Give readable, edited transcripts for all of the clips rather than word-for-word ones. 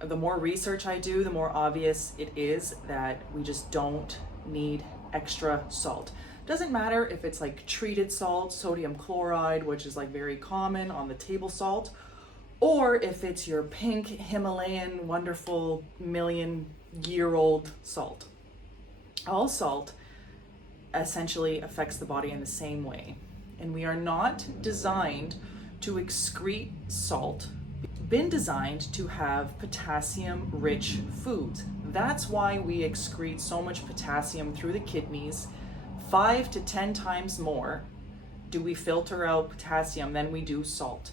the more research I do, the more obvious it is that we just don't need extra salt. Doesn't matter if it's like treated salt, sodium chloride, which is like very common on the table salt, or if it's your pink Himalayan wonderful million-year-old salt. All salt essentially affects the body in the same way, and we are not designed to excrete salt. Been designed to have potassium-rich foods. That's why we excrete so much potassium through the kidneys. 5 to 10 times more do we filter out potassium than we do salt.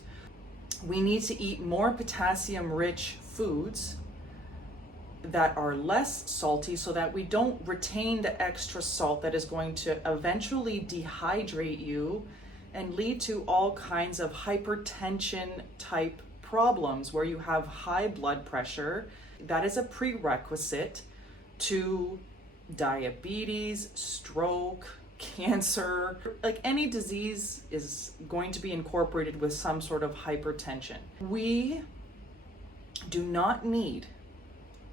We need to eat more potassium-rich foods that are less salty so that we don't retain the extra salt that is going to eventually dehydrate you and lead to all kinds of hypertension type problems where you have high blood pressure. That is a prerequisite to diabetes, stroke, cancer. Like any disease is going to be incorporated with some sort of hypertension. We do not need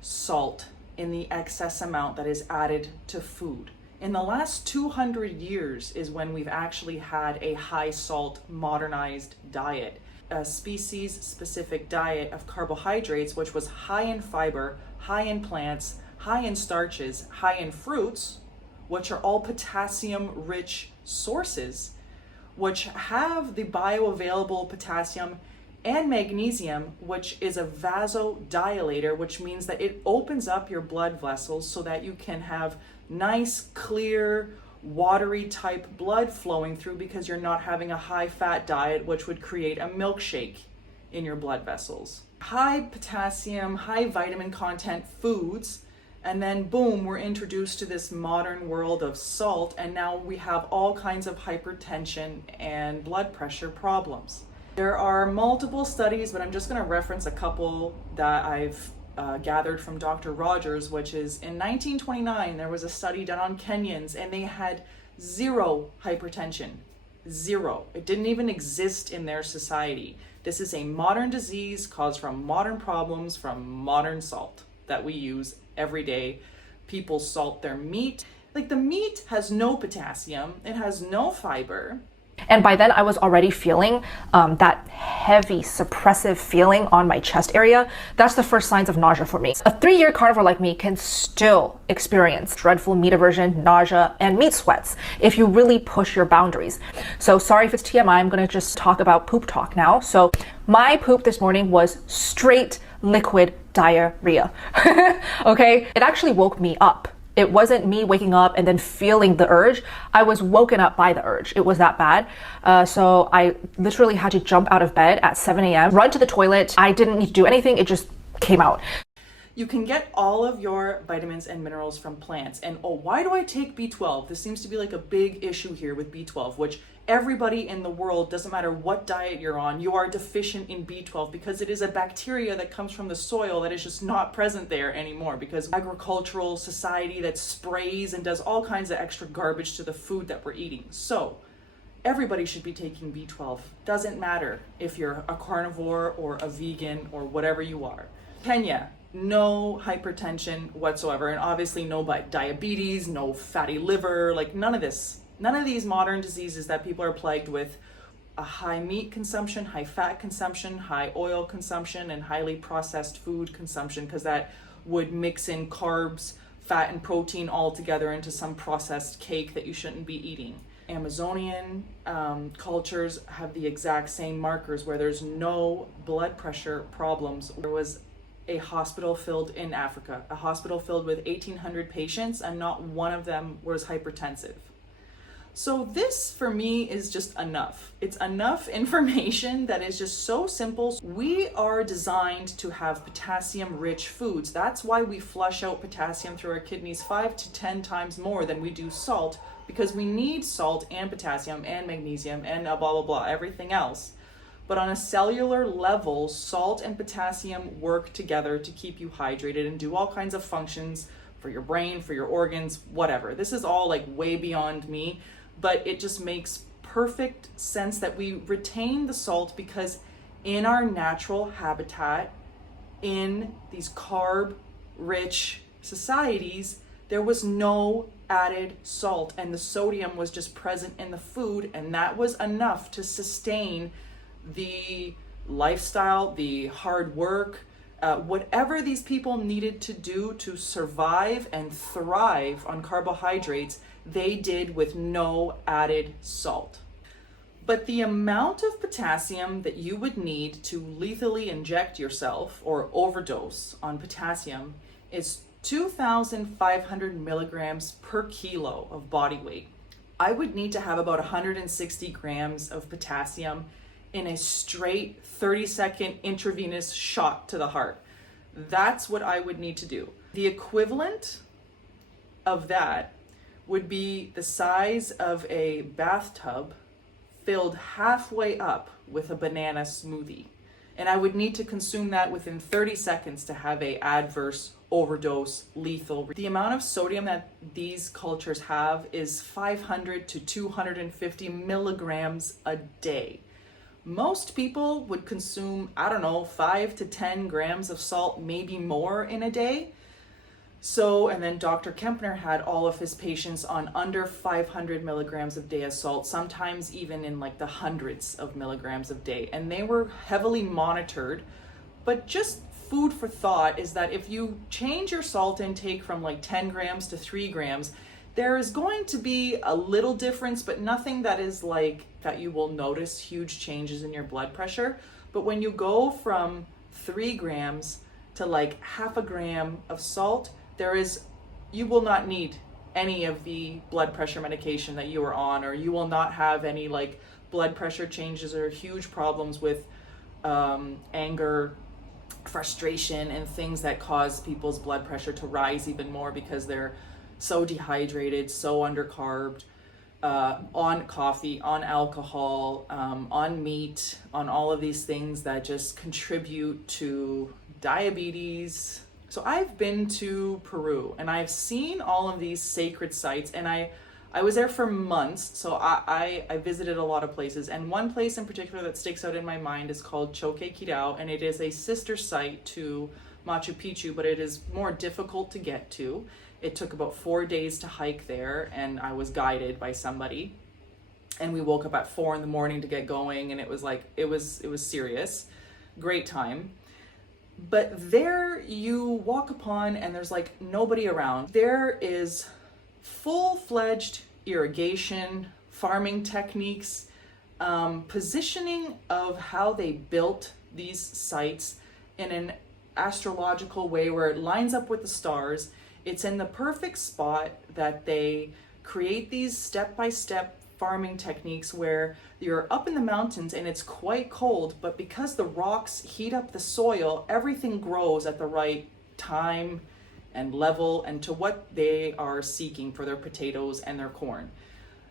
salt in the excess amount that is added to food. In the last 200 years is when we've actually had a high salt modernized diet, a species specific diet of carbohydrates, which was high in fiber, high in plants, high in starches, high in fruits, which are all potassium rich sources, which have the bioavailable potassium and magnesium, which is a vasodilator, which means that it opens up your blood vessels so that you can have nice, clear, watery type blood flowing through, because you're not having a high fat diet, which would create a milkshake in your blood vessels. High potassium, high vitamin content foods, and then boom, we're introduced to this modern world of salt, and now we have all kinds of hypertension and blood pressure problems. There are multiple studies, but I'm just going to reference a couple that I've gathered from Dr. Rogers, which is in 1929, there was a study done on Kenyans, and they had zero hypertension. Zero. It didn't even exist in their society. This is a modern disease caused from modern problems from modern salt that we use every day. People salt their meat. Like, the meat has no potassium, it has no fiber. And by then I was already feeling that heavy suppressive feeling on my chest area. That's the first signs of nausea for me. A 3-year carnivore like me can still experience dreadful meat aversion, nausea, and meat sweats if you really push your boundaries. So sorry if it's TMI, I'm gonna just talk about poop talk now. So my poop this morning was straight liquid diarrhea. Okay, it actually woke me up. It wasn't me waking up and then feeling the urge. I was woken up by the urge. It was that bad. So I literally had to jump out of bed at 7 a.m., run to the toilet. I didn't need to do anything. It just came out. You can get all of your vitamins and minerals from plants. And oh, why do I take B12? This seems to be like a big issue here with B12, which everybody in the world, doesn't matter what diet you're on, you are deficient in B12 because it is a bacteria that comes from the soil that is just not present there anymore, because agricultural society that sprays and does all kinds of extra garbage to the food that we're eating. So everybody should be taking B12. Doesn't matter if you're a carnivore or a vegan or whatever you are. Kenya, no hypertension whatsoever, and obviously no diabetes, no fatty liver, like none of this. None of these modern diseases that people are plagued with, a high meat consumption, high fat consumption, high oil consumption, and highly processed food consumption, because that would mix in carbs, fat, and protein all together into some processed cake that you shouldn't be eating. Amazonian cultures have the exact same markers where there's no blood pressure problems. There was a hospital filled in Africa, a hospital filled with 1,800 patients, and not one of them was hypertensive. So this, for me, is just enough. It's enough information that is just so simple. We are designed to have potassium-rich foods. That's why we flush out potassium through our kidneys 5 to 10 times more than we do salt, because we need salt and potassium and magnesium and blah, blah, blah, everything else. But on a cellular level, salt and potassium work together to keep you hydrated and do all kinds of functions for your brain, for your organs, whatever. This is all like way beyond me. But it just makes perfect sense that we retain the salt, because in our natural habitat, in these carb-rich societies, there was no added salt, and the sodium was just present in the food, and that was enough to sustain the lifestyle, the hard work, whatever these people needed to do to survive and thrive on carbohydrates, they did with no added salt. But the amount of potassium that you would need to lethally inject yourself or overdose on potassium is 2,500 milligrams per kilo of body weight. I would need to have about 160 grams of potassium in a straight 30-second intravenous shot to the heart. That's what I would need to do. The equivalent of that would be the size of a bathtub filled halfway up with a banana smoothie. And I would need to consume that within 30 seconds to have a adverse overdose, lethal. The amount of sodium that these cultures have is 500 to 250 milligrams a day. Most people would consume, 5 to 10 grams of salt, maybe more in a day. So, and then Dr. Kempner had all of his patients on under 500 milligrams a day of salt, sometimes even in like the hundreds of milligrams a day. And they were heavily monitored. But just food for thought is that if you change your salt intake from like 10 grams to 3 grams, there is going to be a little difference, but nothing that is like that you will notice huge changes in your blood pressure. But when you go from 3 grams to like half a gram of salt, you will not need any of the blood pressure medication that you are on, or you will not have any like blood pressure changes or huge problems with anger, frustration, and things that cause people's blood pressure to rise even more because they're so dehydrated, so undercarbed, on coffee, on alcohol, on meat, on all of these things that just contribute to diabetes. So I've been to Peru and I've seen all of these sacred sites, and I was there for months, so I visited a lot of places, and one place in particular that sticks out in my mind is called Choqquequirao, and it is a sister site to Machu Picchu, but it is more difficult to get to. It took about 4 days to hike there, and I was guided by somebody, and we woke up at 4 a.m. to get going, and it was serious. Great time. But there you walk upon and there's like nobody around. There is full-fledged irrigation, farming techniques, positioning of how they built these sites in an astrological way where it lines up with the stars. It's in the perfect spot that they create these step-by-step farming techniques where you're up in the mountains and it's quite cold, but because the rocks heat up the soil, everything grows at the right time and level and to what they are seeking for their potatoes and their corn.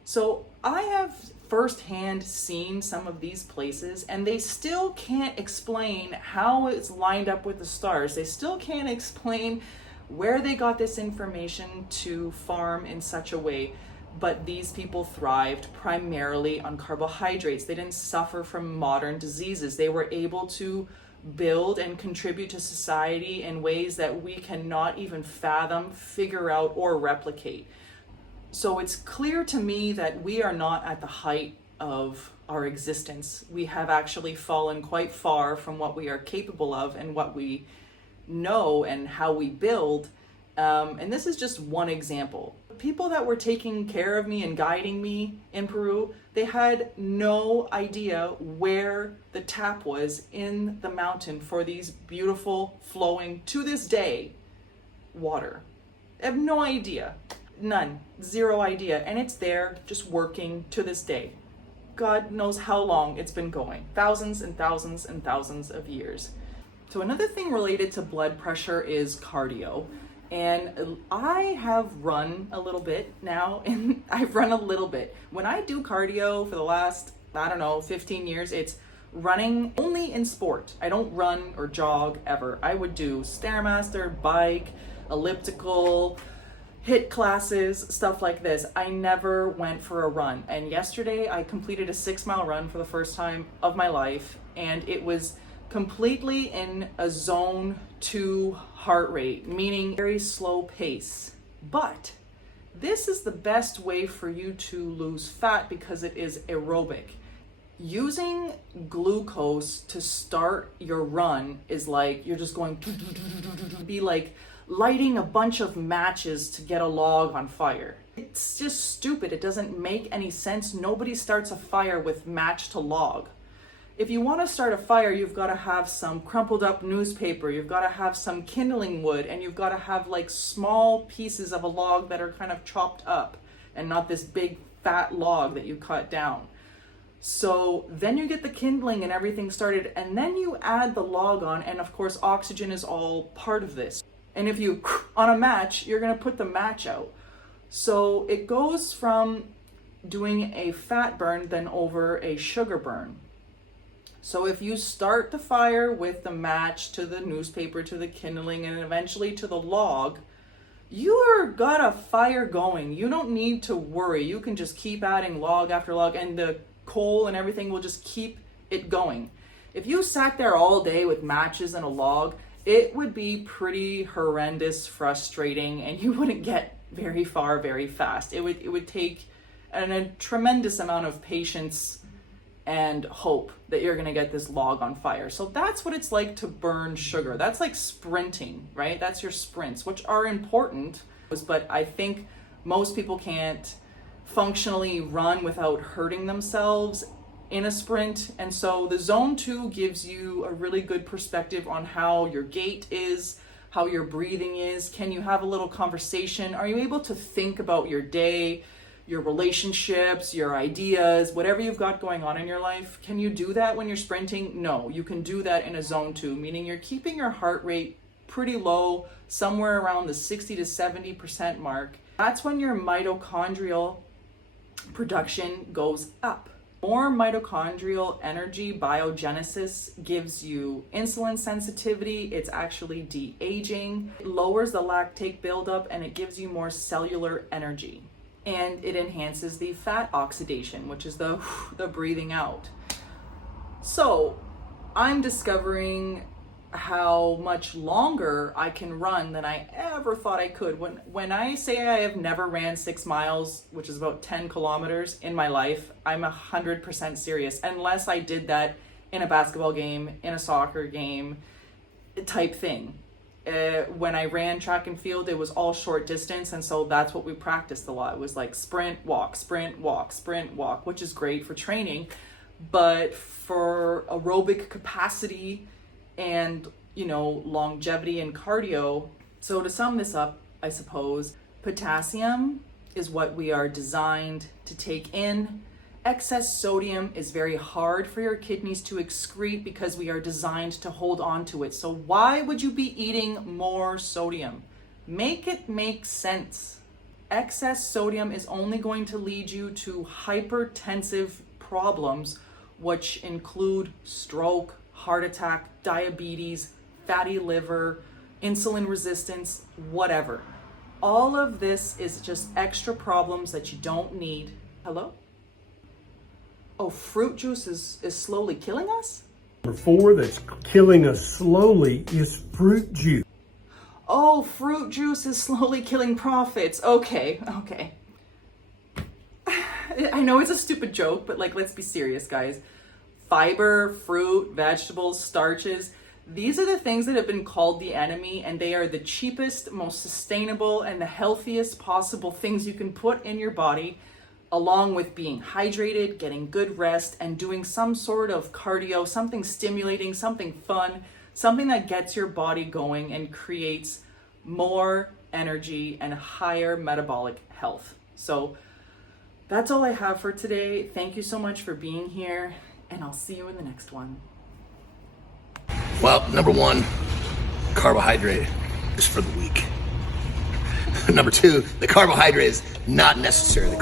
So I have firsthand seen some of these places, and they still can't explain how it's lined up with the stars. They still can't explain where they got this information to farm in such a way. But these people thrived primarily on carbohydrates. They didn't suffer from modern diseases. They were able to build and contribute to society in ways that we cannot even fathom, figure out, or replicate. So it's clear to me that we are not at the height of our existence. We have actually fallen quite far from what we are capable of and what we know and how we build. And this is just one example. People that were taking care of me and guiding me in Peru, they had no idea where the tap was in the mountain for these beautiful, flowing, to this day, water. I have no idea. None. Zero idea. And it's there, just working to this day. God knows how long it's been going. Thousands and thousands and thousands of years. So another thing related to blood pressure is cardio. And I have run a little bit now, and I've run a little bit. When I do cardio for the last, 15 years, it's running only in sport. I don't run or jog ever. I would do Stairmaster, bike, elliptical, HIIT classes, stuff like this. I never went for a run. And yesterday I completed a 6-mile run for the first time of my life, and it was completely in a zone 2 heart rate, meaning very slow pace. But this is the best way for you to lose fat because it is aerobic. Using glucose to start your run is like you're just going be like lighting a bunch of matches to get a log on fire. It's just stupid. It doesn't make any sense. Nobody starts a fire with match to log. If you want to start a fire, you've got to have some crumpled up newspaper, you've got to have some kindling wood, and you've got to have like small pieces of a log that are kind of chopped up and not this big fat log that you cut down. So then you get the kindling and everything started, and then you add the log on, and of course oxygen is all part of this. And if you on a match, you're going to put the match out. So it goes from doing a fat burn then over a sugar burn. So if you start the fire with the match to the newspaper to the kindling and eventually to the log, you're got a fire going. You don't need to worry. You can just keep adding log after log, and the coal and everything will just keep it going. If you sat there all day with matches and a log, it would be pretty horrendous, frustrating, and you wouldn't get very far very fast. It would take a tremendous amount of patience and hope that you're going to get this log on fire. So that's what it's like to burn sugar. That's like sprinting, right? That's your sprints, which are important, but I think most people can't functionally run without hurting themselves in a sprint. And so the zone 2 gives you a really good perspective on how your gait is, how your breathing is. Can you have a little conversation? Are you able to think about your day, your relationships, your ideas, whatever you've got going on in your life? Can you do that when you're sprinting? No, you can do that in a zone 2, meaning you're keeping your heart rate pretty low, somewhere around the 60 to 70% mark. That's when your mitochondrial production goes up. More mitochondrial energy biogenesis gives you insulin sensitivity. It's actually de-aging. It lowers the lactate buildup, and it gives you more cellular energy. And it enhances the fat oxidation, which is the breathing out. So I'm discovering how much longer I can run than I ever thought I could. When I say I have never ran 6 miles, which is about 10 kilometers in my life, I'm 100% serious, unless I did that in a basketball game, in a soccer game type thing. When I ran track and field, it was all short distance, and so that's what we practiced a lot. It was like sprint, walk, sprint, walk, sprint, walk, which is great for training, but for aerobic capacity and, you know, longevity and cardio. So to sum this up, I suppose, potassium is what we are designed to take in. Excess sodium is very hard for your kidneys to excrete because we are designed to hold on to it. So why would you be eating more sodium? Make it make sense. Excess sodium is only going to lead you to hypertensive problems, which include stroke, heart attack, diabetes, fatty liver, insulin resistance, whatever. All of this is just extra problems that you don't need. Hello? Oh, fruit juice is slowly killing us? Number 4 that's killing us slowly is fruit juice. Oh, fruit juice is slowly killing profits. Okay. I know it's a stupid joke, but like, let's be serious, guys. Fiber, fruit, vegetables, starches, these are the things that have been called the enemy, and they are the cheapest, most sustainable, and the healthiest possible things you can put in your body, along with being hydrated, getting good rest, and doing some sort of cardio, something stimulating, something fun, something that gets your body going and creates more energy and higher metabolic health. So that's all I have for today. Thank you so much for being here, and I'll see you in the next one. Well, number 1, carbohydrate is for the weak. Number 2, the carbohydrate is not necessary.